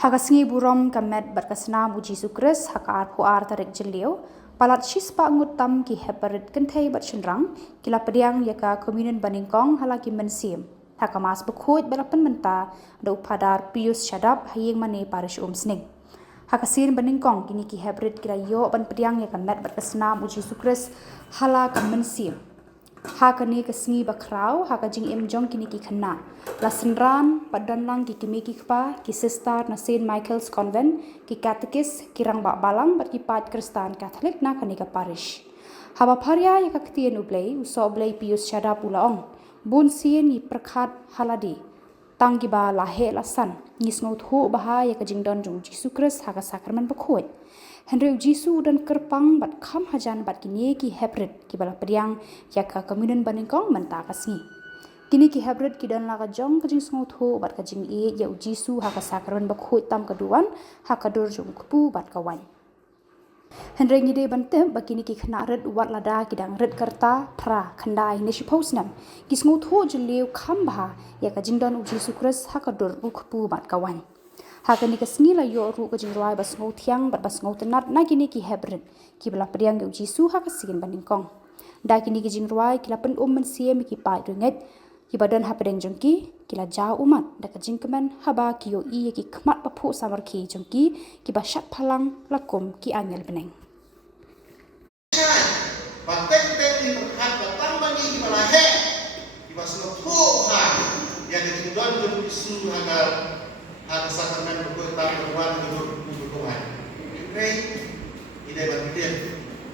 Hakasingi burom kamet berkasna muji sukres haka ar tarik jelio palat shispa ngutam ki heparit kentai bercendrang kila pediang yaka komunen baningkong halaki mensim haka mas bekhuj balapan menta do padar pius syadap hayeng mane parish sning hakasin baningkong kini ki hebrit kila yo ban pediang yaka met berkasna muji sukres hala kam mensim haka ni kesengi bakrau haka jing jong kini ki khana lasenran padan lang ki kimi ki kpa ki sister na Saint Michael's Convent ki catechist ki rang ba balang ber ki pat Kristan Catholic na kani ka parish haba pharia ya ka ktien ublei uso oblei pius syada pulaong bun sien ni prakhat haladi tang ki ba lahe lasan ngis ngau thu baha ya ka jing don jong Jesu Christ haka sakramen bakhoi Henry Jisu dan kerpang bat kham hajan bat kini ki hebrit ki bala periang ya ka komunen baningkong menta kasni kini ki hebrit ki dan laga jong kajing sngo tho bat kajing e ya Jisu haka sakramen bakhoi tam kaduan haka dur jong kupu bat kawan Henry ngide bante bakini ki khna red wat lada ki dang red karta pra khandai ne shiposnam ki sngo tho jlew kham bha ya ka jing don Jisu Christ haka dur kupu bat kawan haka ni kasngi la yo ru ka jingrai bas ngau thiang bat bas ngau tenat na kini ki hebrit ki bela priang ge Jisu haka sigin baningkong da kini ki jingrai ki la pen men siem ki pai ringet ki badan hapedeng jongki ki la ja umat da ka jingkemen haba ki yo i ki khmat pa phu samar ki jongki ki ba shat phalang lakum ki angel beneng paten ten ni berkat batang bagi ki malahe ki bas ngau thu ha ya ke jingdon jong Jisu haka hak sakramen berkuatan berkuat hidup berkuat. Ini ide berpikir.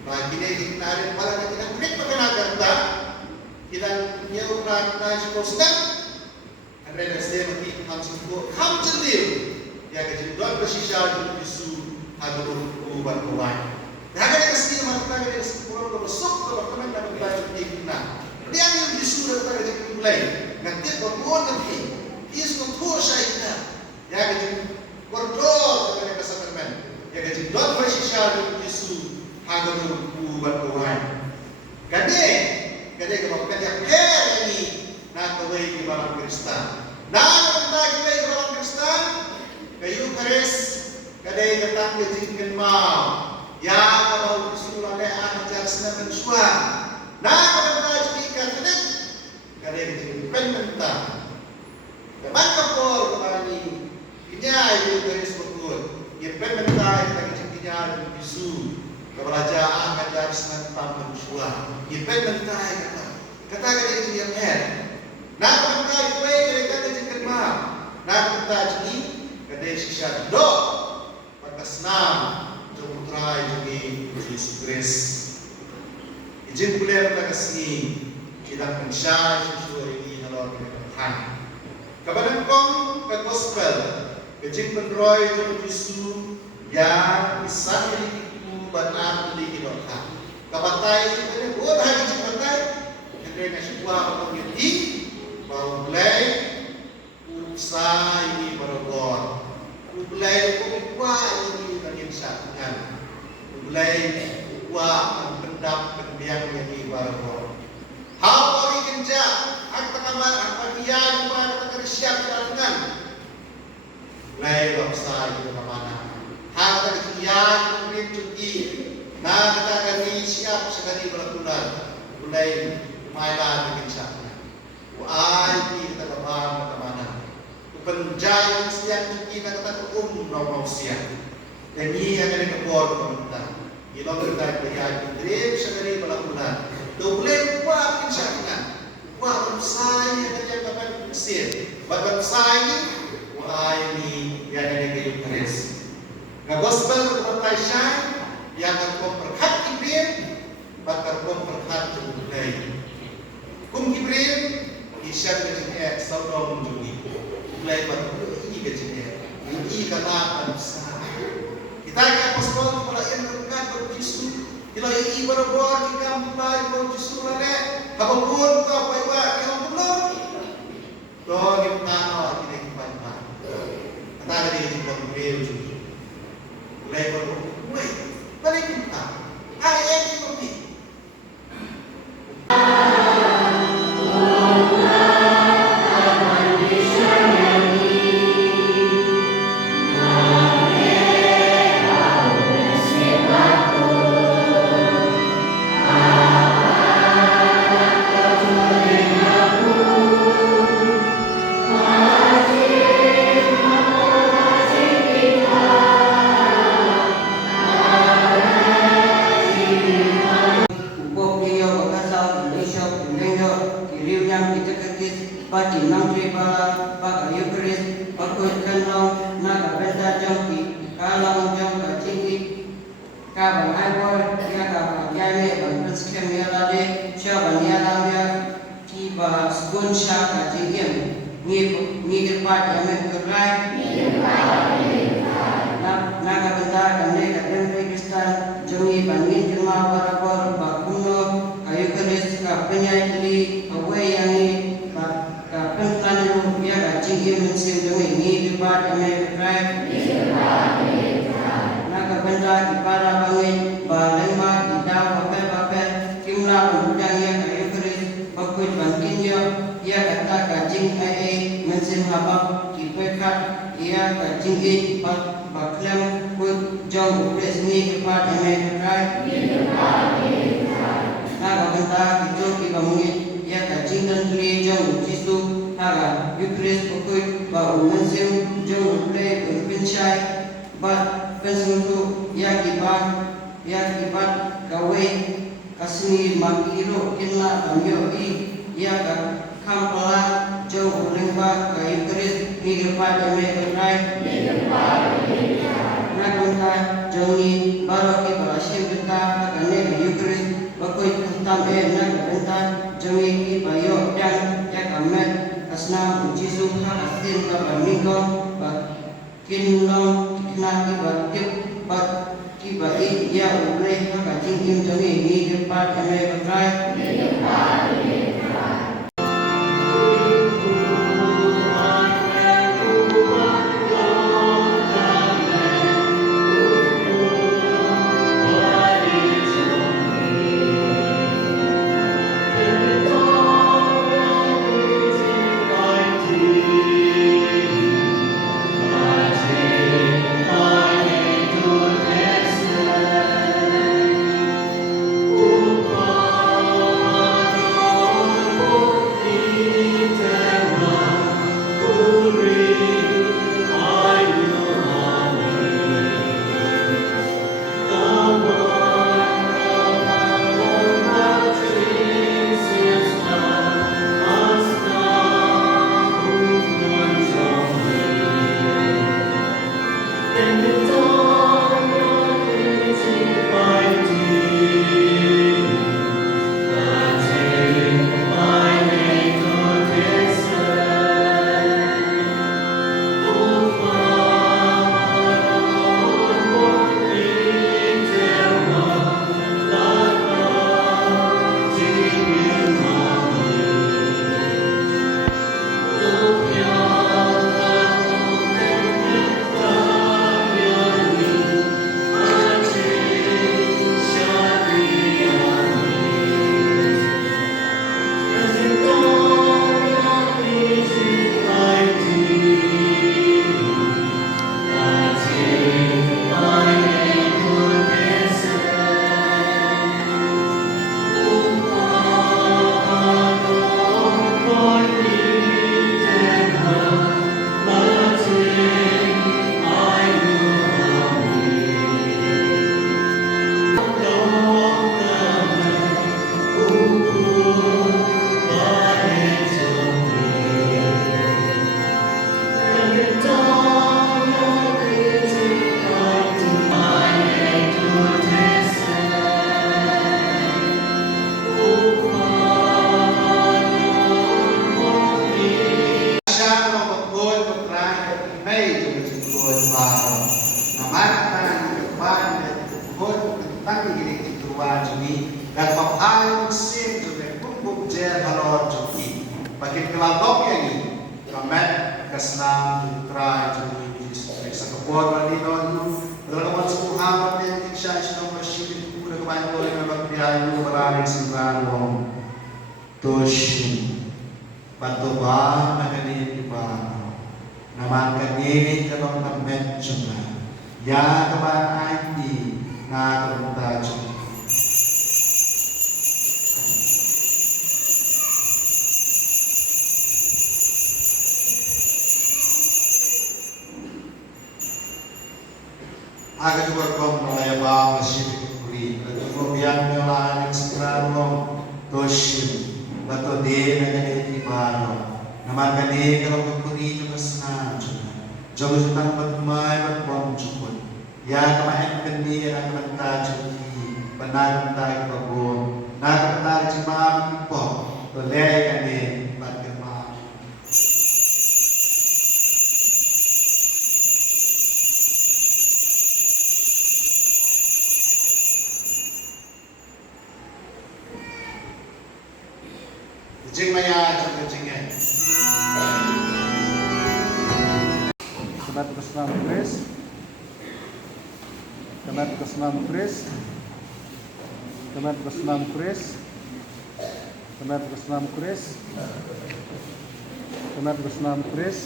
Bagi ide kita ada pada kita kulit berkenaan kerja kita nyuruhan nasi postek. Karena nasi bagi hamsin bu hamsin dia. Ya kejadian bersisa Yesus hadir berkuat. Jangan kita sendiri melakukan kita sepuluh bersuk kalau kami dapat belajar kita. Dia yang Yesus datang jadi mulai. Nanti berkuat nanti. Yesus berkuasa kita. Ya gaji berdor dengan kesakramen ya gaji dot bersisa Yesus hadir buat kawan gade kalau kerja ini nak kawai di balang Kristen nak kawai di balang Kristen kayu keris gade datang ke jingkan mau ya kalau disuruh oleh ajar senang suar nak kawai di Katolik gade jingkan mentah teman kapor kembali Inya itu garis betul. Ia pementai bagi cintinya Yesus. Kerajaan ajar senang tampil suah. Ia pementai kata jadi yang head. Nak pementai kue kata jadi mal. Nak pementai jadi kata sisa do. Pakas nam jomutrai jadi Yesus Kristus. Ijin kuliah kita kesini kita mensyai sesuai ini kalau kita tahan. Kepada kong ke gospel. Kecil penroy jom Yesus yang bisa dilihat benar di kita. Kapatai kita buat hari kapatai kita nasi buah atau ini baru mulai usaha ini berbuat. Mulai buah ini bagi sahaja. Mulai buah pendap pendiam ini berbuat. Hal bagi kerja, harta kamar, harta dia, harta kerja dengan mulai bangsa itu mana hal kegiatan kemudian cuti nah kita akan siap sekali berbulan mulai mainan dengan sana kita lebar mana penjaya setiap cuti kita kata normal siap dan ini akan dikebor pemerintah kita berkata dream sekali berbulan boleh buat insyaAllah buat bangsa yang terjadi Mesir buat bangsa ini ini yang ada di Eucharis. Nah, gospel berkata yang akan berkat Kibril, bakal berkat Jumulai. Kum Kibril, isyan kejenis saudara menjadi. Mulai baru ini kejenis. Ini kata manusia. Kita akan apostol pada yang berkat berjisu. Kita ini berbuat kita mulai berjisu lagi. Apapun kau buat yang belum. Doa kita kita kepada Kata dia juga beliau juga. Mulai berbuat, balik kita. Ayat ini. ipara bangin balema ida bape kimla undang ya kayu keris bakut bankin yo ia kata kajing ai mesin habak kipekat ia kajing i baklem kut jong upres ni kepat eme kai naga benta itu kibamungit ia kajing dan tuli jong jisu naga upres bakut ba mesin jong upre berpincai bat pensuntu ia kibat kawe kasni makiro kinla kamyo i ia ka kampala jauh lengba kayu keris ni kepat eme kerai nak benta jongi baru ke balasim benta kane kayu keris bakoi hitam nak benta jongi ki bayo dan ya kamet kasna jisu ha asin ka bamingko ba kinlong kinaki batip bat kibai ia ubre ha kajing im jongi ni kepat eme kerai Bakit kelalok yang ini, kamet kesenang try jadi sa kapwa ni don, dalam sepuluh yang siya isang masjid udah kemarin boleh memang dia maraming simbahan toshin patuba na ganit iba naman kanini kalong kamet cuma ya kaman ID na kamunta cuma. Agak berkom mulai bawah masjid kuri, kemudian melayan sekarang doshim, batu dia dengan ibaro, nama kani kalau kuri juga senang juga, jauh tentang bermai berkom cukup, ya kemarin kani yang mentah cuci, benar mentah kebun, nak mentah cuma pok, boleh kani berkemah. Jing maya jang jingnya. Sobat Pesona Progres, Kemet ke-6 Kris. Kemet ke-6 Kris. Kemet ke-6 Kris. Kemet ke-6 Kris.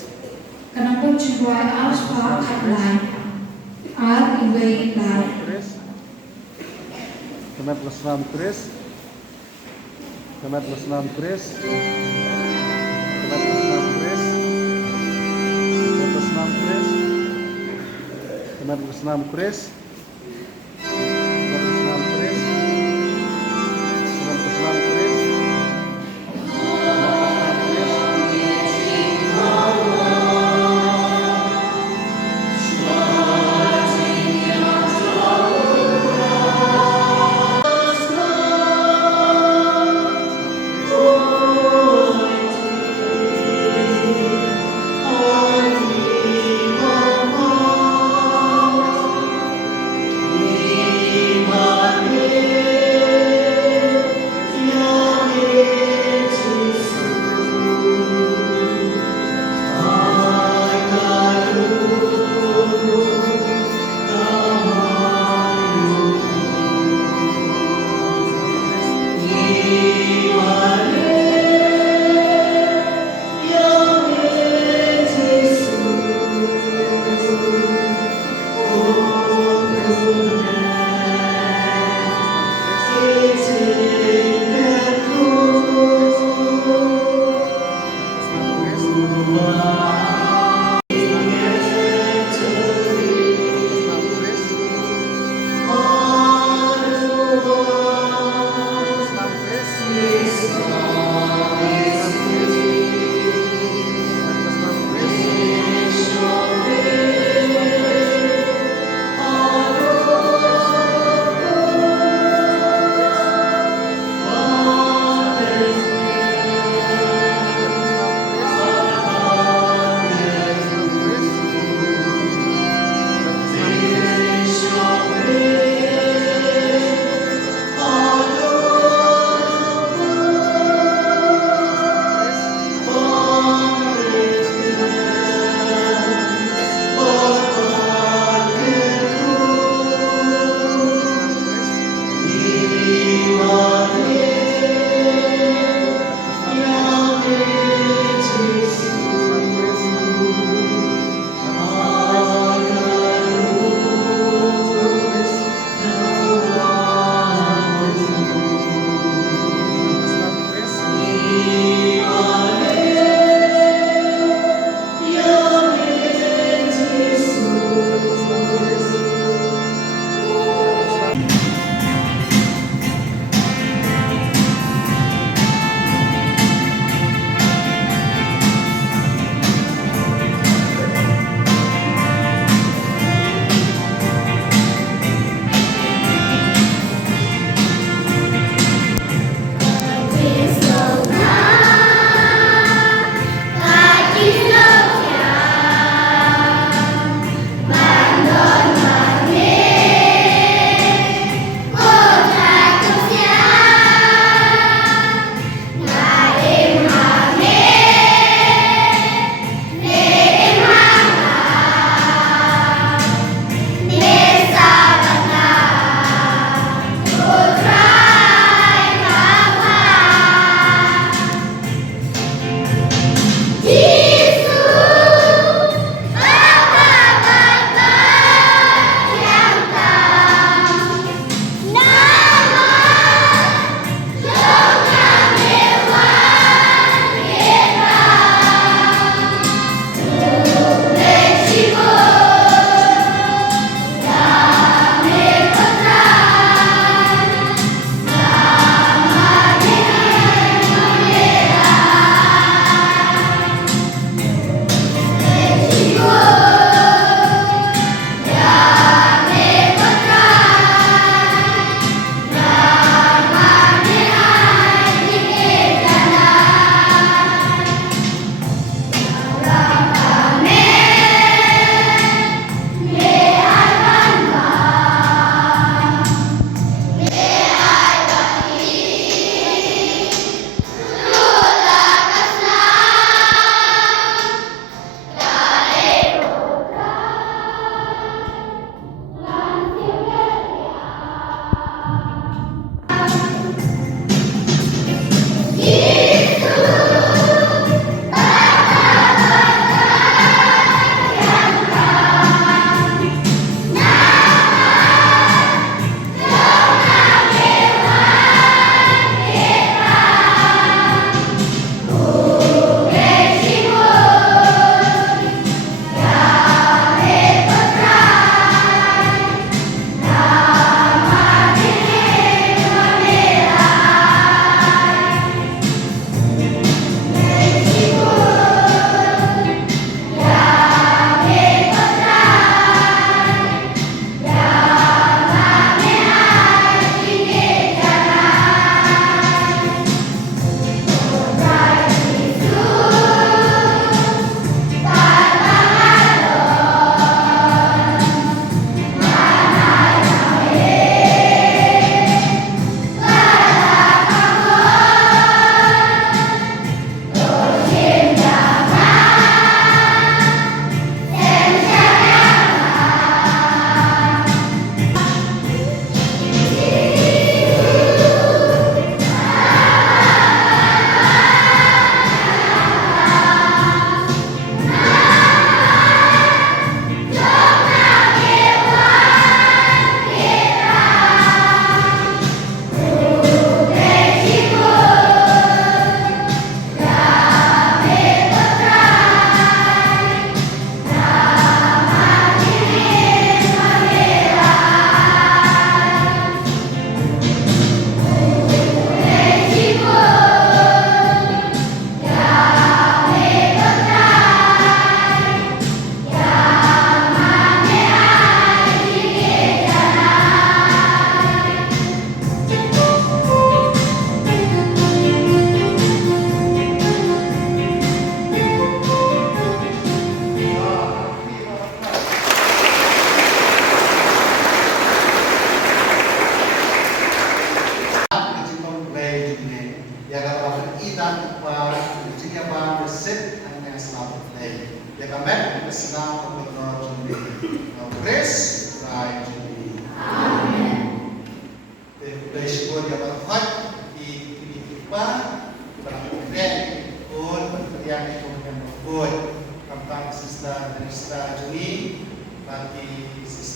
Kenapa cuai aus pakat lain? Ar iway lain. Kris. Kemet ke-6 Kris. Kemet ke-6 Kris. Kemet ke-6 Kris. Kemet ke-6 Kris. Kemet ke-6 Kris.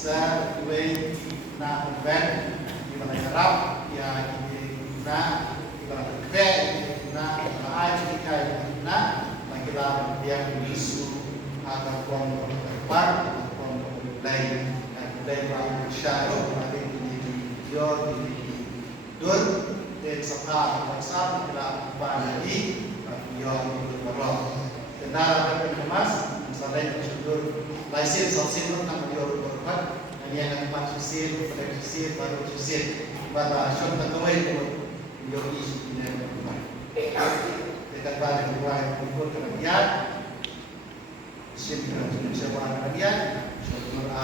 bisa duwe na event di mana harap ya ini na di mana kerja na aja di kai na makilah yang isu akan pon depan pon lain dan orang syarok ada di jor di dor dan sepah pasal kita bagi yang berlaku. Kenal dengan emas, misalnya prosedur lisensi vaksin nak dior berkat, hanya yang empat vaksin, baru vaksin, pada asyik terkawin pun dior isu ini berkat. Dekat balik dua ukur kerajaan, vaksin kerajaan sebuah kerajaan, sebuah